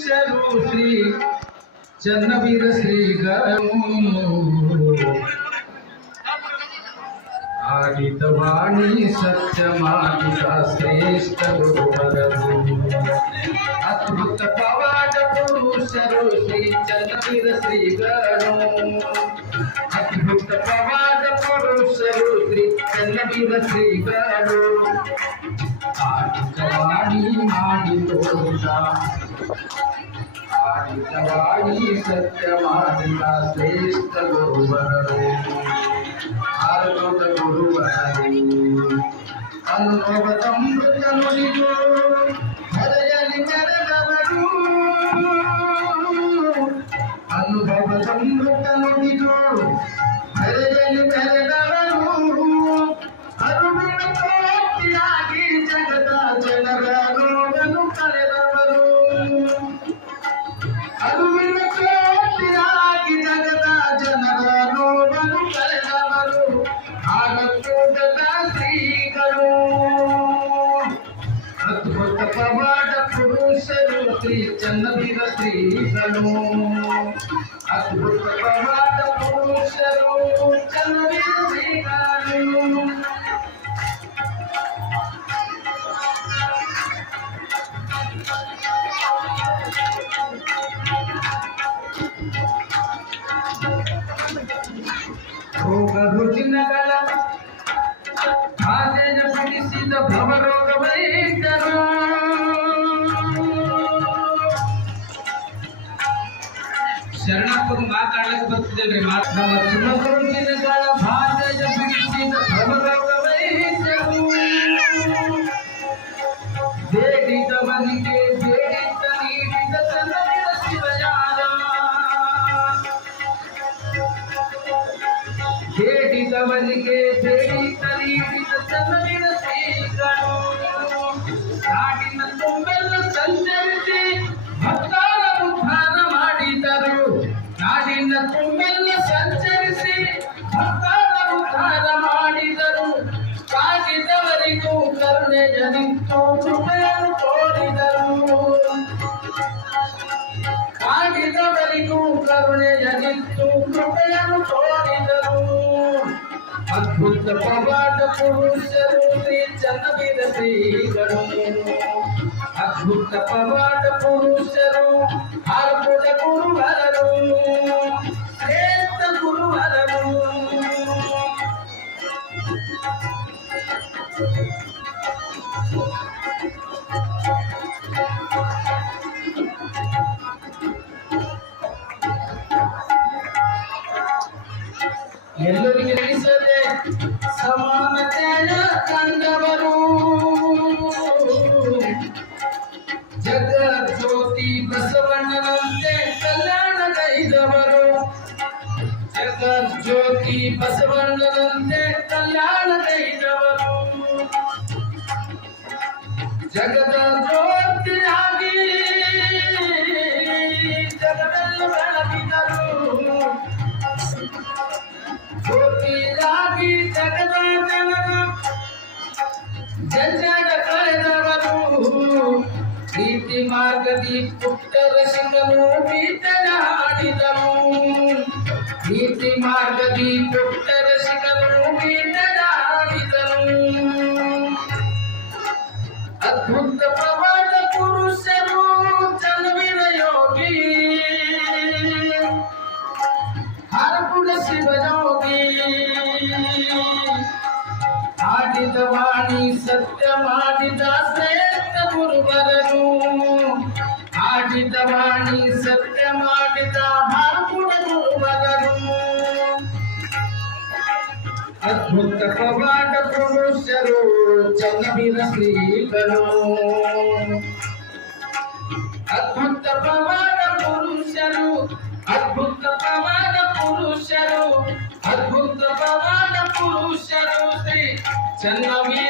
పురుషరు శ్రీ చన్నవీర శ్రీగణు ఆదితవాణి సత్యమానిత శ్రేష్ఠ గురువరదు అద్భుత పవాడ పురుషరు శ్రీ చన్నవీర శ్రీగణు అద్భుత పవాడ పురుషరు శ్రీ చన్నవీర శ్రీగణు ఆదితవాణి మాడితోట ఆదితవాణి సత్యమానిత శ్రేష్ఠ గురువరదు అనుభవమృతమునిలో హరయని మెరగవరు అనుభవమృతమునిలో హరయని మెరగవరు అరుణ కోటియాగి జగత జనగను కలెదవరు అరుణ కోటియాగి జగత జనగను కలెదవరు అద్భుత పవాడ పురుషరు శ్రీ చన్నవీర శ్రీగణు అద్భుత పవాడ పురుషరు చన్నవీర శ్రీగణు ರುಚಿನಗಳ ಆದೇಶ ಪಡಿಸಿದ ಭವರೋಗ ವೈದ್ಯರು ಶರಣಪ್ಪರು ಮಾತಾಡಕ್ಕೆ ಬರ್ತಿದ್ರಿ ನಮ್ಮ ಸುಮಗುರುಜಿನಗಳ ಆದೇಶ ಪಡಿಸಿದ ಭವರೋಗ ವೈದ್ಯರು ಬೇಡಿದವನಿಗೆ ಬೇಡಿದ್ದ ನೀಡಿದ ಚನ್ನವೀರ ಶಿವಯಾನ ಬೇಡಿದವನಿಗೆ ಬೇಡಿದ ನೀಡಿದ ಚನ್ನವೀರ ಶ್ರೀಗಣು ನಾಡಿನ ತುಂಬೆಲ್ಲ ಸಂಚರಿಸಿ ಭಕ್ತರ ಉದ್ಧಾರ ಮಾಡಿದರು ನಾಡಿನ ತುಂಬೆಲ್ಲ ಸಂಚರಿಸಿ ಭಕ್ತರ ಉದ್ಧಾರ ಮಾಡಿದರು ಕಾಗಿದವರಿಗೂ ಕರುಣೆಯ ನಿಂತು ಕೃಪೆಯನ್ನು ತೋರಿದರು ಕಾಗಿದವರಿಗೂ ಕರುಣೆಯ ನಿಂತು ಕೃಪೆಯನ್ನು ತೋರಿದರು ಅದ್ಭುತ ಪವಾಡ ಪುರುಷರು ಶ್ರೀ ಚನ್ನವೀರ ಶ್ರೀಗಣು ಅದ್ಭುತ ಪವಾಡ ಪುರುಷರು ಅದ್ಭುತ ಗುರುವರರು ಶ್ರೇಷ್ಠ ಗುರುವರರು ಎಲ್ಲರಿಗೆ ನಡೆಸದೆ ಸಮಾನತೆಯ ಕಂಡವರು ಜಗಜ್ಯೋತಿ ಬಸವಣ್ಣನಂತೆ ಕಲ್ಯಾಣಗೈದವರು ಜಗಜ್ಯೋತಿ ಬಸವಣ್ಣನಂತೆ ಕಲ್ಯಾಣಗೈದವರು ಜಗದ ಜ್ಯೋತಿಯಾಗಿ ಜಗವೆಲ್ಲ ಬೆಳಗಿದರು ಜ್ಯೋತಿಯಾಗಿ ಜಗದ ಜನರ ಜಂಜಾಟ ಕಳೆದವರು ನೀತಿ ಮಾರ್ಗದಿ ಪುಟ್ಟರ ಸಿಂಗನು ಬೀಟನ ಹಾಡಿದರು ನೀತಿ ಮಾರ್ಗದಿ ಪುಟ್ಟರ ಸಿಂಗನು ಬೀಟನ ಹಾಡಿದರು ಅದ್ಭುತ ಪವಾಡ ಪುರುಷರು ಚನ್ನವೀರ ಯೋಗಿ ಹರಪುರ ಶಿವಯೋಗಿ ಆಡಿದ ವಾಣಿ ಸತ್ಯ ಮಾಡಿದ ಶ್ರೇಷ್ಠ ಗುರುವರರು ಆಡಿದ ವಾಣಿ ಸತ್ಯ ಮಾಡಿದ ಹರಪುರ ಗುರುವರರು ಅದ್ಭುತ ಪವಾಡ ಪುರುಷರು ಚನ್ನವೀರ ಶ್ರೀಗಣು ಅದ್ಭುತ ಪವಾಡ ಪುರುಷರು ಅದ್ಭುತ ಪವಾಡ ಪುರುಷರು ಅದ್ಭುತ ಪವಾಡ ಪುರುಷರು ಶ್ರೀ ಚನ್ನವೀರ